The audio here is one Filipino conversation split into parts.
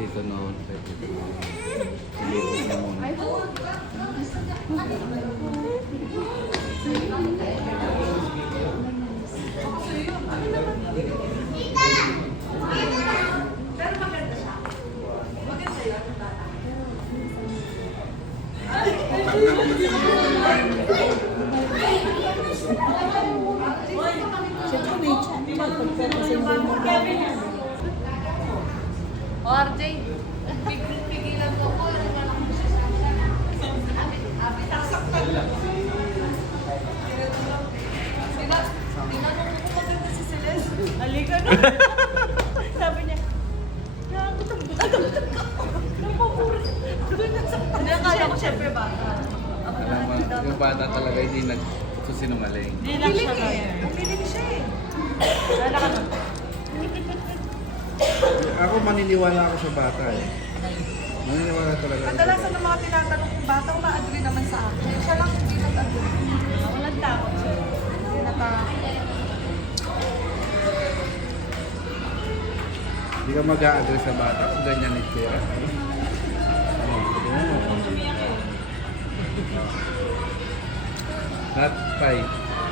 Tito noon. Kay Tito noon. Ilibot niya muna. Pero maganda siya. Maganda yun. Siyempre may chat pa pagkakasing mo O RJ, pigilan mo ko. Tinanong ko kung maganda si Celeste. Halika na. Sabi niya, Hindi, akala ko syempre bata. Alam mo, yung bata talaga hindi nagsusinungaling. hindi lang siya kaya. Umiling siya eh. Wala ka na. Ako maniniwala ako sa bata eh. Maniniwala talaga. Kadalasan ng mga tinatanong kong bata, uma-agree naman sa akin. Siya lang hindi nag-agree. Walang takot siya. Hindi natakot. Hindi ka mag-a-agree sa bata kung ganyan itsura. Not pie.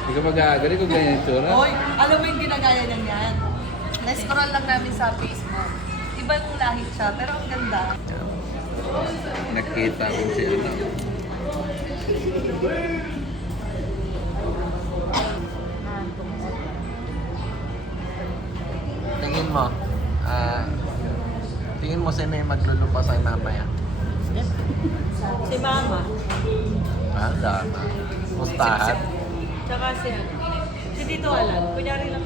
Hindi ka mag-a-agree kung ganyan itsura. Hoy, alam mo yung ginagaya niya yan? Na-scroll lang namin sa Facebook. Iba yung lahi siya, pero ang ganda. Nakita ko si ano. Tingin mo sino yung maglulupa sa'yo mamaya? Si Mama. Ah, dama. Mustahan. Tsaka si ano. Si Tito Alan. Kunyari lang.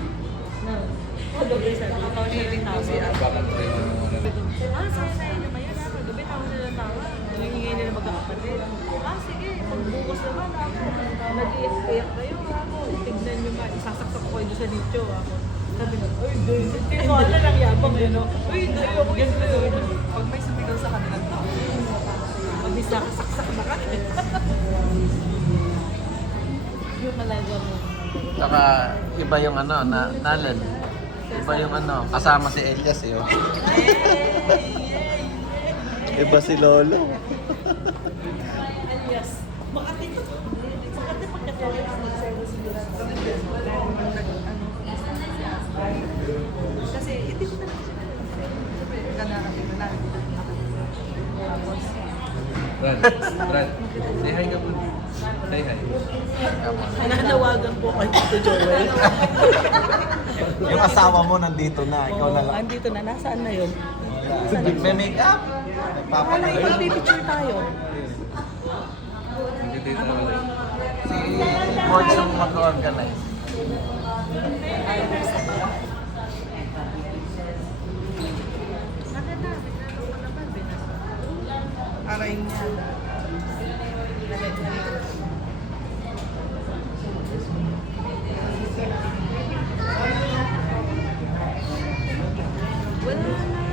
No. Oh, doble sabi. Ikaw siya rin tawa. Bakit rin yung ano. Saya-saya naman yan. Gabi tawa sila ng tawa. Nangyingay nila magkakapatid. Sige. Pagbukas naman ako. Nag-iiyak kayo ako. Tignan nyo ba. Isasaksak ko kayo doon sa nicho ako. Sabi na, uy, doy. Tito Alan ang yabang yun. Uy, doy. Ako ganito yun. Pag may sumigaw sa kanila, Mabis nakasaksak na ka. Yung talaga mo. Saka iba yung ano, Nalan. Iba yung ano, kasama si Elias eh. Oh. Iba si Lolo. Alias, Makati to. Makati pagkatapos mag-service siguro. kasi hindi ko talaga siya siyempre, ganda natin na tapos, Brad, say hi ka po. Say hi. Nananawagan po kay Tito Joel. Yung asawa mo nandito na, ikaw na lang. Andito na, nasaan na yun? May make-up. Wala, ipag-picture tayo. Hindi dito na ulit. Si George yung mag-organize. aray niya.